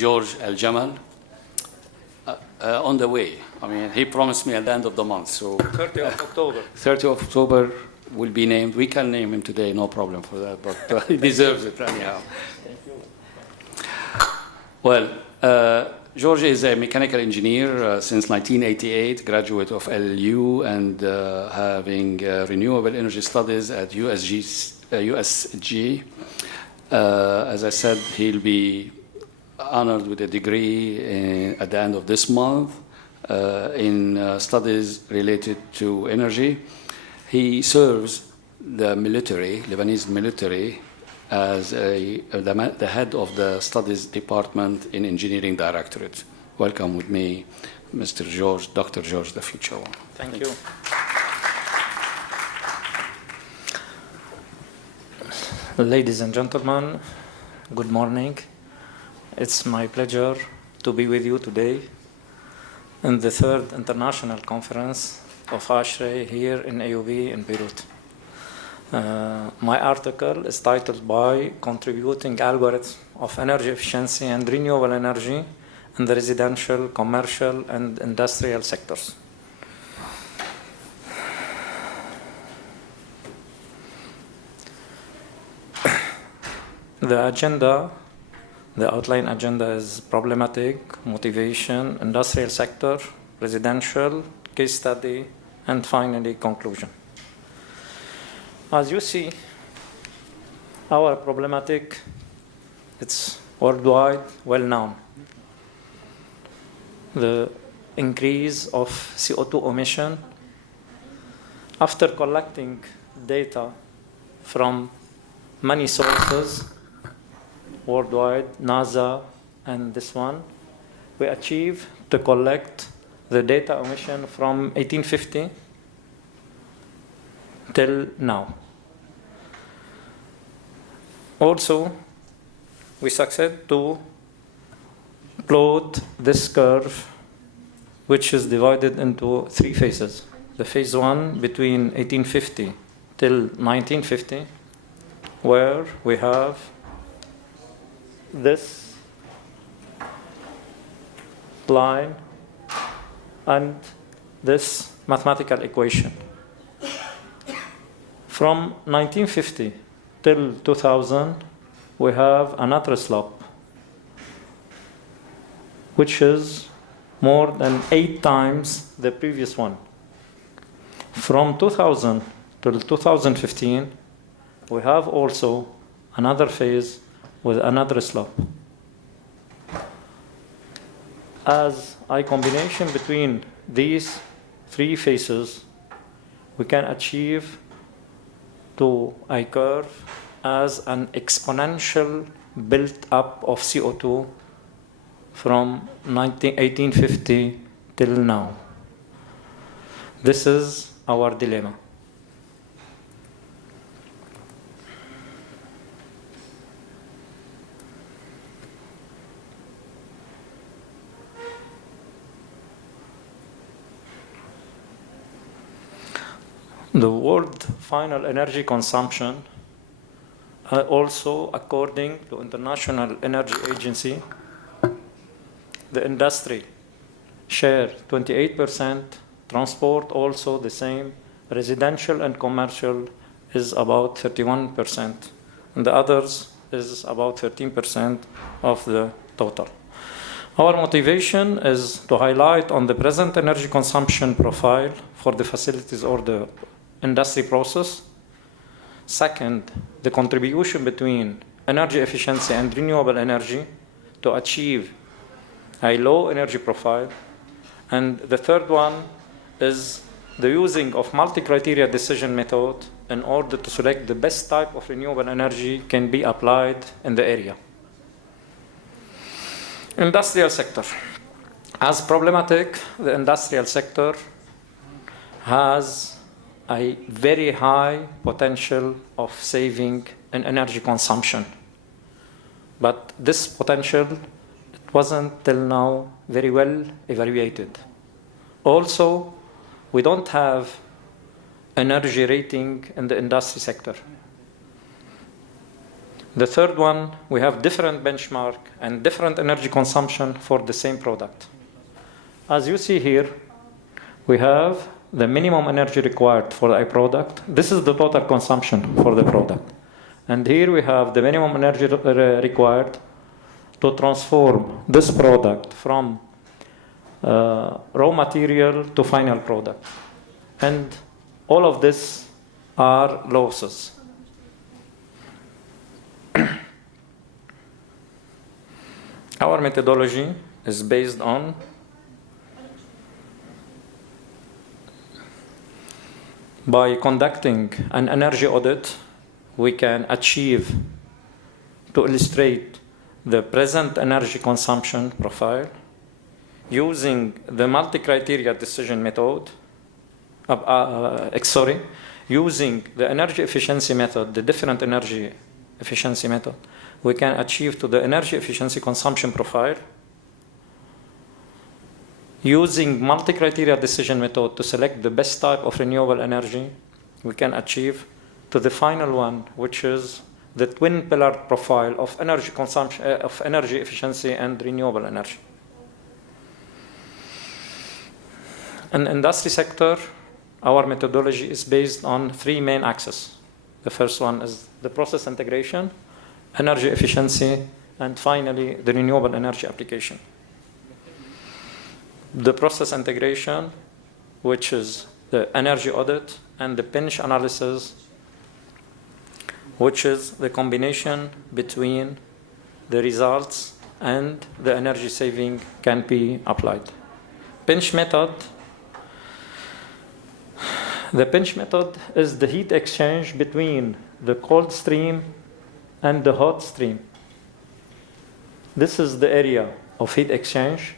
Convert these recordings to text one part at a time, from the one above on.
George El-Jamal. On the way. I mean, he promised me at the end of the month. So 30th of October. 30th of October will be named. We can name him today, no problem for that, but he deserves it anyhow. Thank you. Well, George is a mechanical engineer since 1988, graduate of LU and having renewable energy studies at USG. As I said, he'll be honored with a degree at the end of this month in studies related to energy. He serves the military, Lebanese military, as the head of the studies department in engineering directorate. Welcome with me, Mr. George, Dr. George, the future one. Thank you. Ladies and gentlemen, good morning. It's my pleasure to be with you today in the third international conference of ASHRAE here in AUB in Beirut. My article is titled by Contributing Algorithms of Energy Efficiency and Renewable Energy in the Residential, Commercial, and Industrial Sectors. The agenda, the outline agenda is problematic, motivation, industrial sector, residential, case study, and finally conclusion. As you see, our problematic, it's worldwide, well known. The increase of CO2 emission after collecting data from many sources worldwide, NASA and this one, we achieved to collect the data emission from 1850 till now. Also, we succeed to plot this curve, which is divided into three phases. The phase one between 1850 till 1950, where we have this line and this mathematical equation. From 1950 till 2000, we have another slope, which is more than 8 times the previous one. From 2000 till 2015, we have also another phase with another slope. As a combination between these three phases, we can achieve to a curve as an exponential build-up of CO2 from 1850 till now. This is our dilemma. The world final energy consumption, also according to International Energy Agency, the industry share 28%, transport also the same, residential and commercial is about 31%, and the others is about 13% of the total. Our motivation is to highlight on the present energy consumption profile for the facilities or the industry process. Second, the contribution between energy efficiency and renewable energy to achieve a low energy profile. And the third one is the using of multi-criteria decision method in order to select the best type of renewable energy can be applied in the area. Industrial sector. As problematic, the industrial sector has a very high potential of saving in energy consumption. But this potential wasn't till now very well evaluated. Also, we don't have energy rating in the industry sector. The third one, we have different benchmark and different energy consumption for the same product. As you see here, we have the minimum energy required for a product. This is the total consumption for the product. And here we have the minimum energy required to transform this product from raw material to final product. And all of this are losses. Our methodology is based on by conducting an energy audit, we can achieve to illustrate the present energy consumption profile using the multi-criteria decision method, using the energy efficiency method, the different energy efficiency method, we can achieve to the energy efficiency consumption profile. Using multi-criteria decision method to select the best type of renewable energy, we can achieve to the final one, which is the twin pillar profile of energy consumption, of energy efficiency and renewable energy. In the industry sector, our methodology is based on three main axes. The first one is the process integration, energy efficiency, and finally, the renewable energy application. The process integration, which is the energy audit, and the pinch analysis, which is the combination between the results and the energy saving can be applied. Pinch method. The pinch method is the heat exchange between the cold stream and the hot stream. This is the area of heat exchange,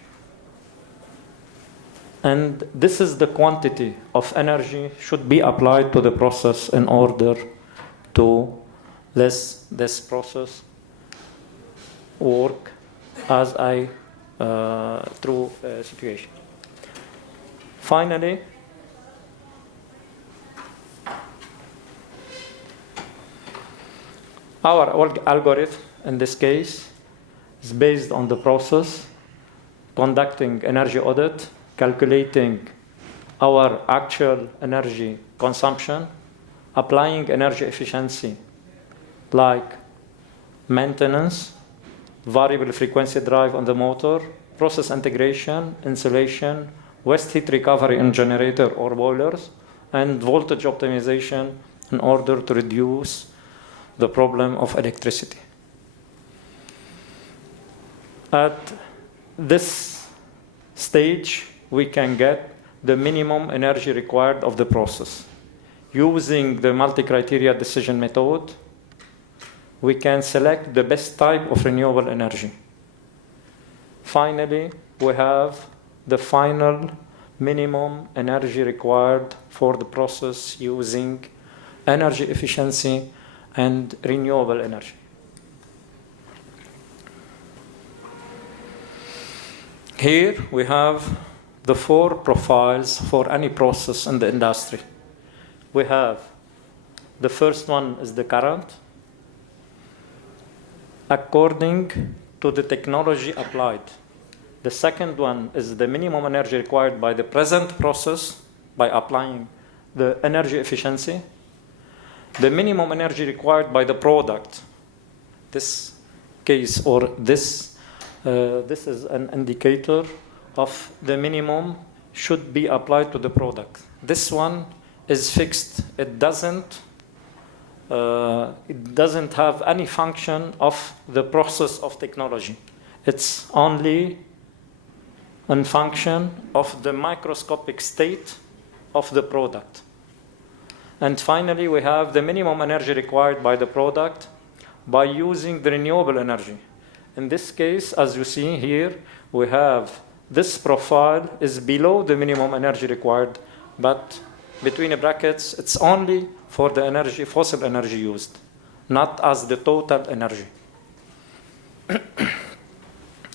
and this is the quantity of energy should be applied to the process in order to let this process work as a true situation. Finally, our algorithm in this case is based on the process, conducting energy audit, calculating our actual energy consumption, applying energy efficiency like maintenance, variable frequency drive on the motor, process integration, insulation, waste heat recovery in generator or boilers, and voltage optimization in order to reduce the problem of electricity. At this stage, we can get the minimum energy required of the process. Using the multi-criteria decision method, we can select the best type of renewable energy. Finally, we have the final minimum energy required for the process using energy efficiency and renewable energy. Here we have the four profiles for any process in the industry. We have the first one is the current, according to the technology applied. The second one is the minimum energy required by the present process by applying the energy efficiency. The minimum energy required by the product. This case or this is an indicator of the minimum should be applied to the product. This one is fixed. It doesn't have any function of the process of technology. It's only in function of the microscopic state of the product. And finally, we have the minimum energy required by the product by using the renewable energy. In this case, as you see here, we have this profile is below the minimum energy required, but between the brackets, it's only for the energy, fossil energy used, not as the total energy.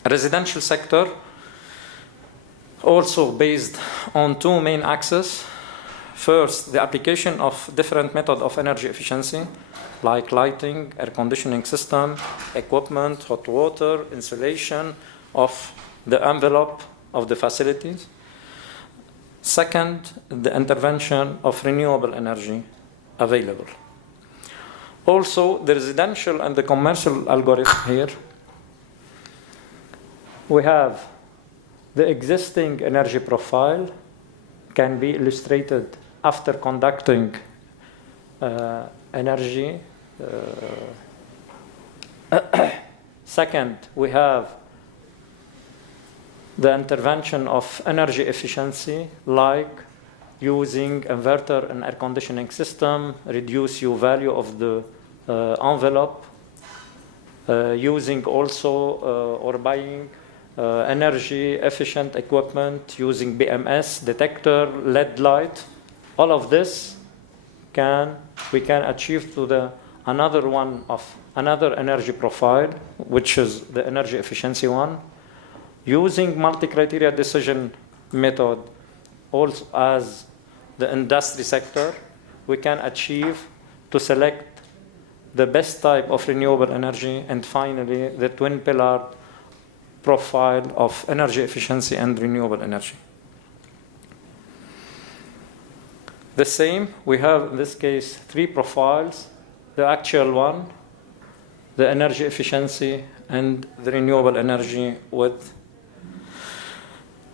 Residential sector, also based on two main axes. First, the application of different methods of energy efficiency, like lighting, air conditioning system, equipment, hot water, insulation of the envelope of the facilities. Second, the intervention of renewable energy available. Also, the residential and the commercial algorithm here. We have the existing energy profile can be illustrated after conducting energy. Second, we have the intervention of energy efficiency, like using inverter and air conditioning system, reduce U value of the envelope, using also or buying energy efficient equipment using BMS detector, LED light. All of this we can achieve to the another energy profile, which is the energy efficiency one, using multi-criteria decision method. Also, as the industry sector, we can achieve to select the best type of renewable energy, and finally the twin pillar profile of energy efficiency and renewable energy. The same, we have in this case 3 profiles: the actual one, the energy efficiency, and the renewable energy. With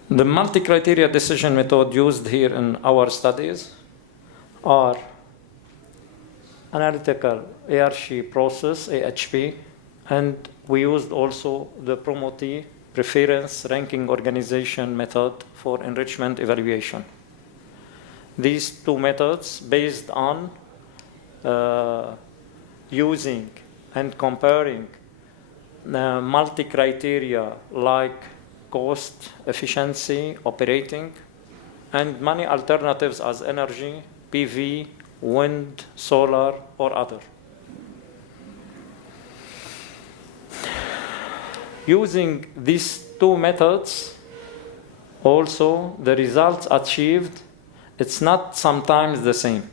the multi-criteria decision method used here in our studies are analytical ARC process, AHP, and we used also the Promote preference ranking organization method for enrichment evaluation. These 2 methods based on using and comparing multi-criteria like cost, efficiency, operating, and many alternatives as energy, PV, wind, solar, or other. Using these 2 methods, also the results achieved, it's not sometimes the same.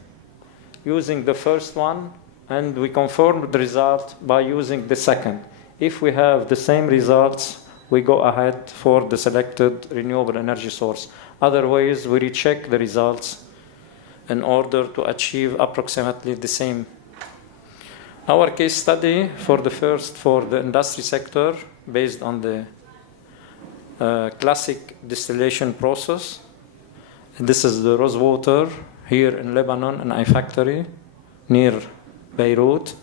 Using the first one, and we confirm the result by using the second. If we have the same results, we go ahead for the selected renewable energy source. Otherwise, we recheck the results in order to achieve approximately the same. Our case study for the industry sector, based on the classic distillation process. This is the rose water here in Lebanon, in a factory near Beirut.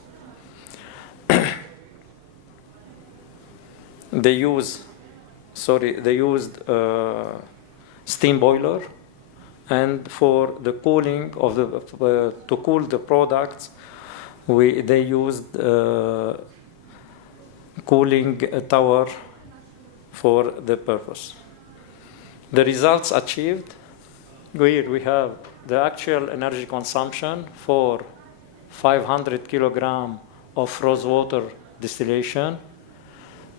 They used steam boiler, and for the cooling of to cool the products, they used cooling tower for the purpose. The results achieved, here we have the actual energy consumption for 500 kilogram of rose water distillation.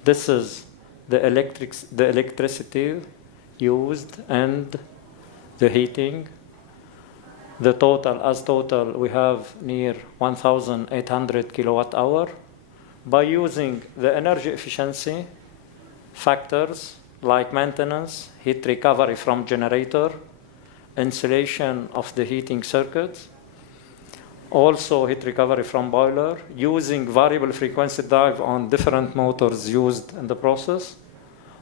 This is the electricity used and the heating. The total, we have near 1,800 kilowatt hour. By using the energy efficiency factors like maintenance, heat recovery from generator, insulation of the heating circuits, also heat recovery from boiler, using variable frequency drive on different motors used in the process,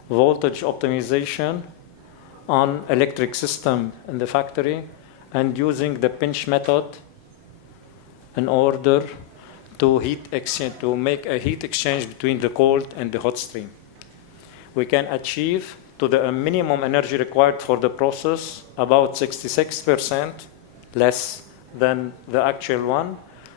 voltage optimization on electric system in the factory, and using the pinch method in order to make a heat exchange between the cold and the hot stream. We can achieve to the minimum energy required for the process about 66% less than the actual one,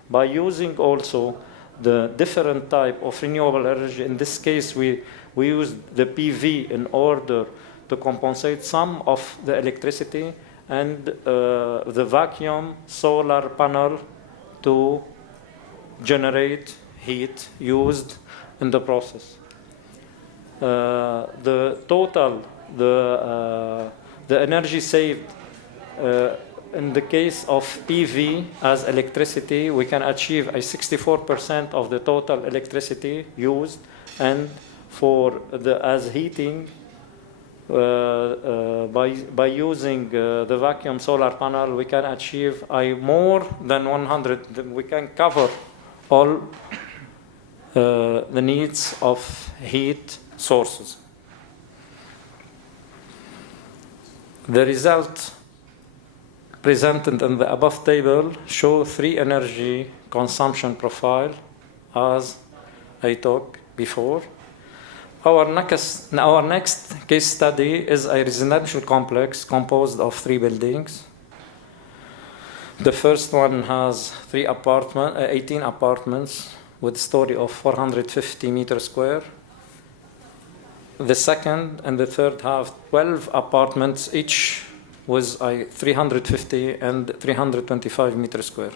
by using also the different type of renewable energy. In this case, we used the PV in order to compensate some of the electricity, and the vacuum solar panel to generate heat used in the process. The total, the energy saved in the case of PV as electricity, we can achieve a 64% of the total electricity used, and for the as heating, by using the vacuum solar panel, we can achieve a more than 100. We can cover all the needs of heat sources. The result presented in the above table show 3 energy consumption profile, as I talked before. Our next case study is a residential complex composed of 3 buildings. The first one has 18 apartments with a story of 450 meters square. The second and the third have 12 apartments, each with a 350 and 325 meters square.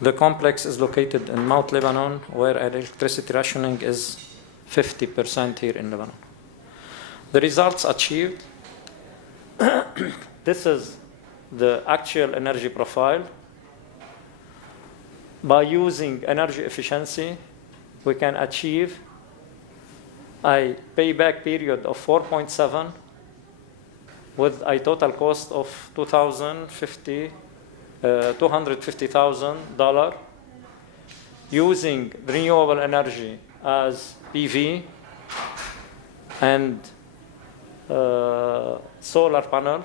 The complex is located in Mount Lebanon, where electricity rationing is 50% here in Lebanon. The results achieved, this is the actual energy profile. By using energy efficiency, we can achieve a payback period of 4.7 with a total cost of $250,000 using renewable energy as PV and solar panel.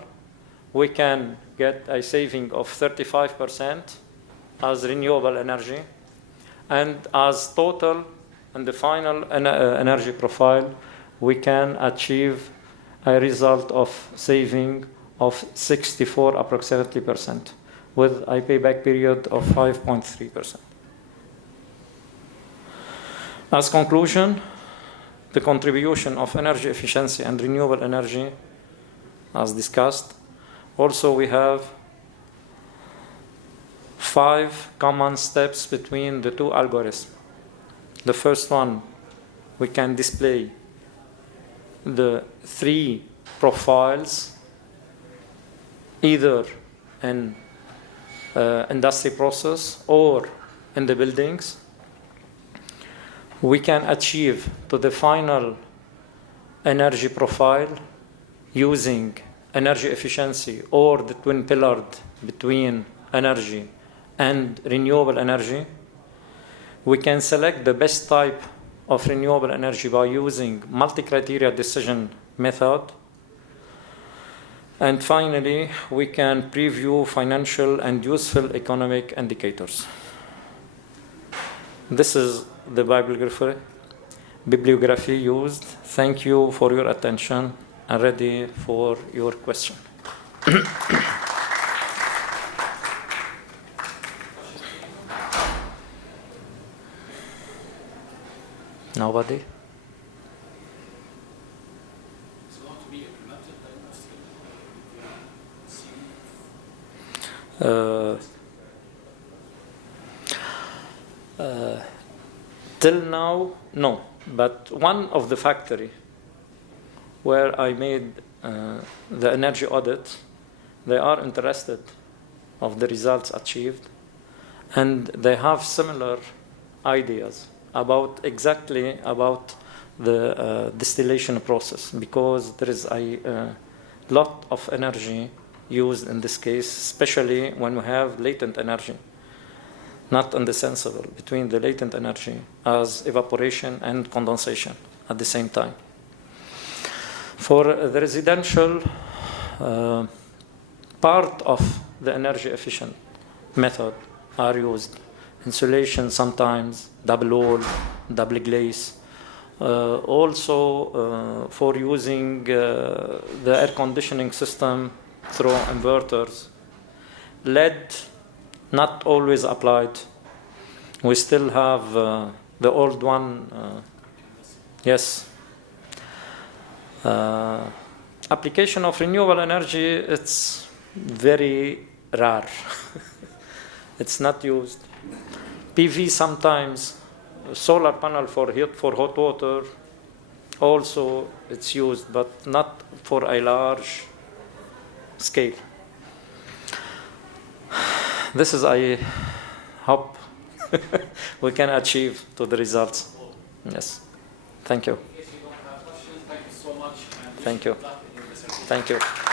We can get a saving of 35% as renewable energy, and as total and the final energy profile, we can achieve a result of saving of 64 approximately percent with a payback period of 5.3%. As conclusion, the contribution of energy efficiency and renewable energy, as discussed. Also, we have 5 common steps between the 2 algorithms. The first one, we can display the 3 profiles, either in industry process or in the buildings. We can achieve to the final energy profile using energy efficiency or the twin pillared between energy and renewable energy. We can select the best type of renewable energy by using multi-criteria decision method. And finally, we can preview financial and useful economic indicators. This is the bibliography used. Thank you for your attention. I'm ready for your question. Nobody? Till now, no. But one of the factory where I made the energy audit, they are interested of the results achieved, and they have similar ideas about exactly about the distillation process, because there is a lot of energy used in this case, especially when we have latent energy, not indispensable between the latent energy as evaporation and condensation at the same time. For the residential part of the energy efficient method are used. Insulation sometimes, double wall, double glaze. Also for using the air conditioning system through inverters. LED, not always applied. We still have the old one. Yes. Application of renewable energy, it's very rare. It's not used. PV sometimes, solar panel for hot water, also it's used, but not for a large scale. This is, I hope, we can achieve to the results. Yes. Thank you. In case you don't have questions, thank you so much. And Thank you. good luck in your dissertation. Thank you.